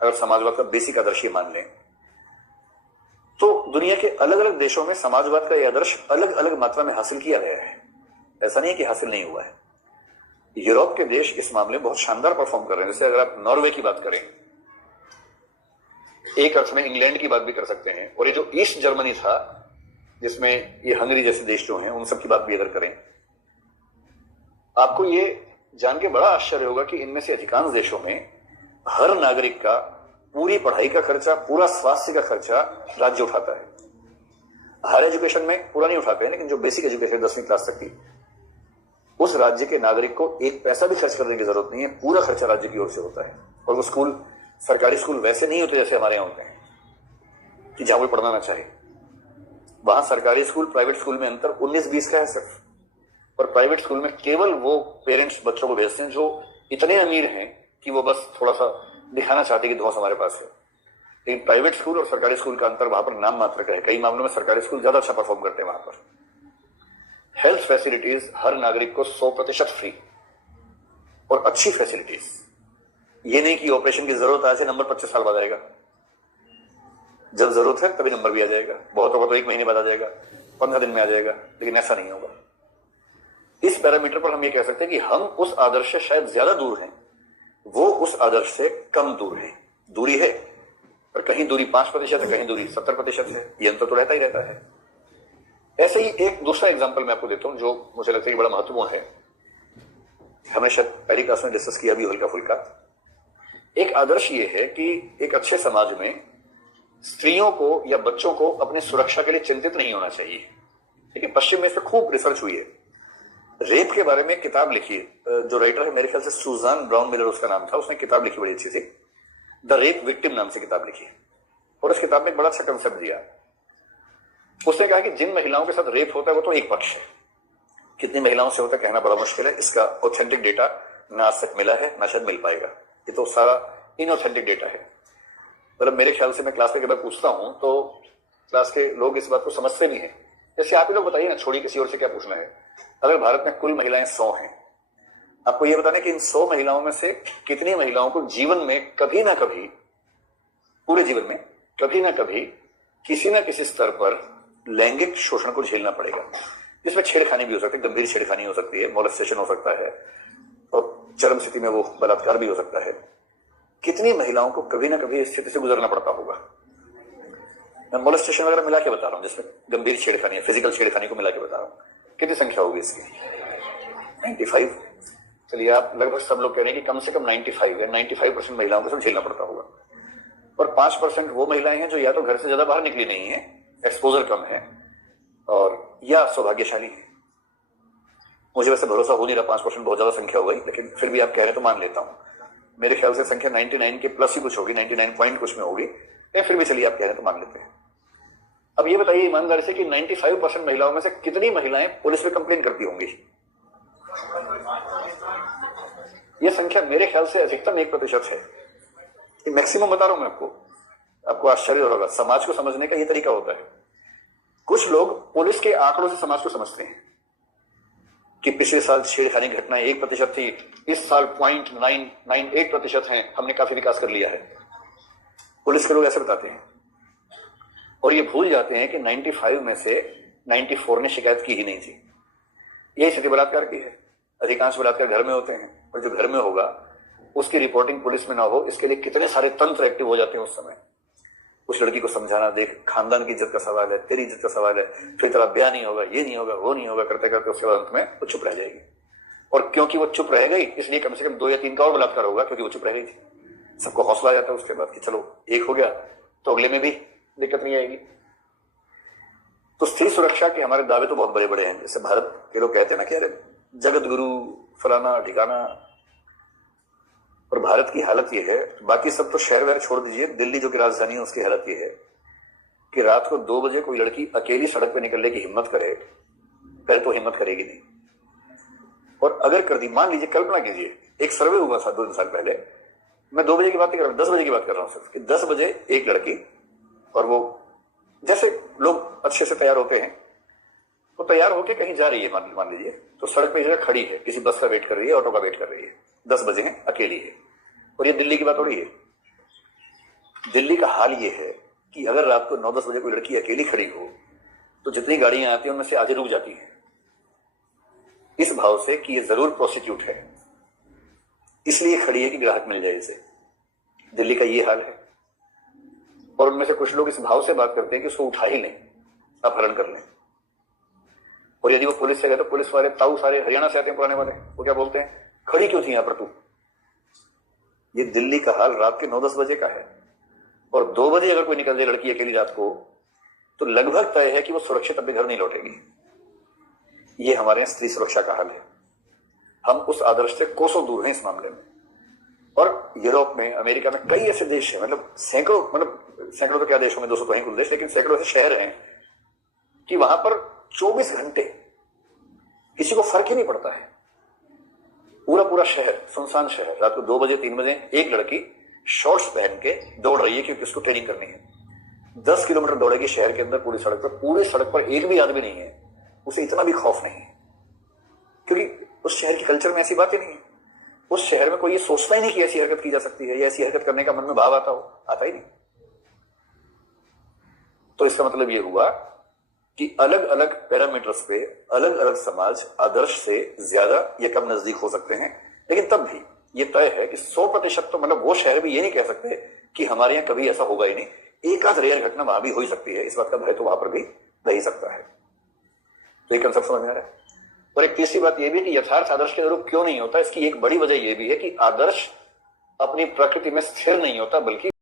अगर समाजवाद का बेसिक आदर्श ये मान लें, तो दुनिया के अलग अलग देशों में समाजवाद का यह आदर्श अलग अलग मात्रा में हासिल किया गया है। ऐसा नहीं है कि हासिल नहीं हुआ है। यूरोप के देश इस मामले में बहुत शानदार परफॉर्म कर रहे हैं। जैसे अगर आप नॉर्वे की बात करें, एक अर्थ में इंग्लैंड की बात भी कर सकते हैं, और ये जो ईस्ट जर्मनी था जिसमें ये हंगरी जैसे देश जो हैं, उन सब की बात भी अगर करें, आपको ये जान के बड़ा आश्चर्य होगा कि इनमें से अधिकांश देशों में हर नागरिक का पूरी पढ़ाई का खर्चा, पूरा स्वास्थ्य का खर्चा राज्य उठाता है। हायर एजुकेशन में पूरा नहीं उठाते हैं, लेकिन जो बेसिक एजुकेशन 10वीं क्लास तक की, उस राज्य के नागरिक को एक पैसा भी खर्च करने की जरूरत नहीं है, पूरा खर्चा राज्य की ओर से होता है। और वो स्कूल, सरकारी स्कूल वैसे नहीं होते जैसे हमारे यहां होते हैं कि जहां कोई पढ़ना ना चाहे। वहां सरकारी स्कूल प्राइवेट स्कूल में अंतर 19-20 का है सिर्फ। और प्राइवेट स्कूल में केवल वो पेरेंट्स बच्चों को भेजते हैं जो इतने अमीर हैं कि वो बस थोड़ा सा दिखाना चाहते हैं कि धौंस हमारे पास है। लेकिन प्राइवेट स्कूल और सरकारी स्कूल का अंतर वहां पर नाम मात्र का है। कई मामलों में सरकारी स्कूल ज्यादा अच्छा परफॉर्म करते हैं वहां पर। हेल्थ फैसिलिटीज हर नागरिक को 100% फ्री और अच्छी फैसिलिटीज। ये नहीं कि ऑपरेशन की जरूरत आज है, नंबर 25 साल बाद आएगा। जब जरूरत है तभी नंबर भी आ जाएगा। बहुत होगा तो 1 महीने बाद आ जाएगा, 15 दिन में आ जाएगा, लेकिन ऐसा नहीं होगा। इस पैरामीटर पर हम ये कह सकते हैं कि हम उस आदर्श से शायद ज्यादा दूर हैं, वो उस आदर्श से कम दूर है। दूरी है, पर कहीं दूरी 5% है, कहीं दूरी 70% है। ये अंतर तो रहता ही रहता है। ऐसे ही एक दूसरा एग्जाम्पल मैं आपको देता हूं जो मुझे लगता है कि बड़ा महत्वपूर्ण है। हमने शायद पहली क्लास में डिस्कस किया भी हल्का फुल्का। एक आदर्श ये है कि एक अच्छे समाज में स्त्रियों को या बच्चों को अपनी सुरक्षा के लिए चिंतित नहीं होना चाहिए। देखिए, पश्चिम में इस पर खूब रिसर्च हुई है। रेप के बारे में किताब लिखी, जो राइटर है मेरे ख्याल से सुजान ब्राउन मिलर उसका नाम था, उसने किताब लिखी बड़ी अच्छी सी, द रेप विक्टिम नाम से किताब लिखी। और उस किताब में एक बड़ा अच्छा कंसेप्ट दिया। उसने कहा कि जिन महिलाओं के साथ रेप होता है वो तो एक पक्ष है, कितनी महिलाओं से होता है कहना बड़ा मुश्किल है। इसका ऑथेंटिक डेटा ना आज तक मिला है, ना शायद मिल पाएगा। ये तो सारा इनऑथेंटिक डेटा है। मतलब मेरे ख्याल से मैं क्लास में कई बार पूछता हूं तो क्लास के लोग इस बात को समझते भी हैं। जैसे आप ही लोग बताइए ना, छोड़िए किसी और से क्या पूछना है। अगर भारत में कुल महिलाएं 100 हैं, आपको यह बताना कि इन 100 महिलाओं में से कितनी महिलाओं को जीवन में कभी ना कभी, पूरे जीवन में कभी ना कभी किसी ना किसी स्तर पर लैंगिक शोषण को झेलना पड़ेगा, जिसमें छेड़खानी भी हो सकती है, गंभीर छेड़खानी हो सकती है, मोलेस्टेशन हो सकता है, और चरम स्थिति में वो बलात्कार भी हो सकता है। कितनी महिलाओं को कभी ना कभी इस स्थिति से गुजरना पड़ता होगा। मैं मोलेस्टेशन वगैरह मिला के बता रहा हूं, जिसमें गंभीर छेड़खानी है, फिजिकल छेड़खानी को मिला के बता रहा हूं। कितनी संख्या होगी इसकी? 95। चलिए, आप लगभग सब लोग कह रहे हैं कि कम से कम 95 है। 95% महिलाओं को सब झेलना पड़ता होगा। और 5% वो महिलाएं हैं जो या तो घर से ज्यादा बाहर निकली नहीं है, एक्सपोजर कम है, और या सौभाग्यशाली है। मुझे वैसे भरोसा हो नहीं रहा 5% बहुत ज्यादा संख्या हो गई, लेकिन फिर भी आप कह रहे हैं तो मान लेता हूं। मेरे ख्याल से संख्या 99 के प्लस ही कुछ होगी, 99 पॉइंट कुछ में होगी, या फिर भी चलिए आप कह रहे हैं तो मान लेते हैं। अब ये बताइए ईमानदारी से कि 95% महिलाओं में से कितनी महिलाएं पुलिस में कंप्लेन करती होंगी? यह संख्या मेरे ख्याल से अधिकतम 1% है। मैक्सिमम बता रहा हूं मैं आपको आश्चर्य होगा। समाज को समझने का यह तरीका होता है। कुछ लोग पुलिस के आंकड़ों से समाज को समझते हैं कि पिछले साल छेड़खानी घटनाएं 1% थी, इस साल 0.998% है, हमने काफी विकास कर लिया है। पुलिस के लोग ऐसे बताते हैं, और ये भूल जाते हैं कि 95 में से 94 ने शिकायत की ही नहीं थी। यही स्थिति बलात्कार की है। अधिकांश बलात्कार घर में होते हैं, और जो घर में होगा उसकी रिपोर्टिंग पुलिस में ना हो, इसके लिए कितने सारे तंत्र एक्टिव हो जाते हैं उस समय। उस लड़की को समझाना, देख खानदान की इज्जत का सवाल है, तेरी इज्जत का सवाल है, फिर तेरा ब्याह नहीं होगा, ये नहीं होगा, वो नहीं होगा, करते करते उसके बाद अंत में वो चुप रह जाएगी। और क्योंकि वो चुप रह गई, इसलिए कम से कम 2 या 3 का और बलात्कार होगा, क्योंकि वो चुप रह गई थी। सबको हौसला आ जाता है उसके बाद कि चलो एक हो गया तो अगले में भी दिक्कत नहीं आएगी। तो स्त्री सुरक्षा के हमारे दावे तो बहुत बड़े बड़े हैं। जैसे भारत के लोग कहते हैं ना कि अरे जगत गुरु फलाना ठिकाना, और भारत की हालत यह है, बाकी सब तो शहर वहर छोड़ दीजिए, दिल्ली जो कि राजधानी है उसकी हालत यह है कि रात को 2 बजे कोई लड़की अकेली सड़क पे निकलने की हिम्मत करे, पहले तो हिम्मत करेगी नहीं। और अगर कर दी, मान लीजिए, कल्पना कीजिए, एक सर्वे हुआ था 2 साल पहले, मैं 2 बजे की बात नहीं कर रहा हूं, 10 बजे की बात कर रहा हूं सिर्फ, कि 10 बजे एक लड़की, और वो जैसे लोग अच्छे से तैयार होते हैं, वो तैयार होकर कहीं जा रही है, मान लीजिए, तो सड़क पे जगह खड़ी है, किसी बस का वेट कर रही है, ऑटो का वेट कर रही है, 10 बजे है, अकेली है। और ये दिल्ली की बात हो रही है। दिल्ली का हाल ये है कि अगर रात को 9-10 बजे कोई लड़की अकेली खड़ी हो तो जितनी गाड़ियां आती हैं उनमें से आधी रुक जाती हैं, इस भाव से कि ये जरूर प्रोस्टिट्यूट है, इसलिए खड़ी है कि ग्राहक मिल जाए इसे। दिल्ली का ये हाल है। और उनमें से कुछ लोग इस भाव से बात करते हैं कि उसको उठा ही लें, अपहरण कर लें। और यदि वो पुलिस से गए तो पुलिस वाले ताऊ सारे हरियाणा से आते हैं पुराने वाले, वो क्या बोलते हैं, खड़ी क्यों थी यहां पर तू। ये दिल्ली का हाल रात के 9-10 बजे का है। और 2 बजे अगर कोई निकल जाए लड़की अकेली रात को तो लगभग तय है कि वो सुरक्षित अपने घर नहीं लौटेगी। ये हमारे यहां स्त्री सुरक्षा का हाल है। हम उस आदर्श से कोसों दूर हैं इस मामले में। और यूरोप में, अमेरिका में कई ऐसे देश हैं, मतलब सैकड़ों तो क्या देशों में, 200 तो हैं कुल देश, लेकिन सैकड़ों ऐसे शहर हैं कि वहां पर 24 घंटे किसी को फर्क ही नहीं पड़ता है। पूरा शहर सुनसान शहर, रात को 2 बजे 3 बजे एक लड़की शॉर्ट्स पहन के दौड़ रही है क्योंकि उसको ट्रेनिंग करनी है। 10 किलोमीटर दौड़ेगी शहर के अंदर पूरी सड़क पर एक भी आदमी नहीं है, उसे इतना भी खौफ नहीं है क्योंकि उस शहर के कल्चर में ऐसी बात ही नहीं है। उस शहर में कोई ये सोचता ही नहीं कि ऐसी हरकत की जा सकती है या ऐसी हरकत करने का मन में भाव आता ही नहीं। तो इसका मतलब ये हुआ कि अलग अलग पैरामीटर्स पे अलग अलग समाज आदर्श से ज्यादा या कम नजदीक हो सकते हैं, लेकिन तब भी ये तय है कि 100% तो मतलब वो शहर भी ये नहीं कह सकते कि हमारे यहाँ कभी ऐसा होगा ही नहीं। एक आध रेयर घटना वहां भी हो ही सकती है, इस बात का भय तो वहां पर भी रह ही सकता है। तो ये कंसेप्ट समझ में आ रहा है। और एक तीसरी बात यह भी कि यथार्थ आदर्श के अनुरूप क्यों नहीं होता, इसकी एक बड़ी वजह यह भी है कि आदर्श अपनी प्रकृति में स्थिर नहीं होता, बल्कि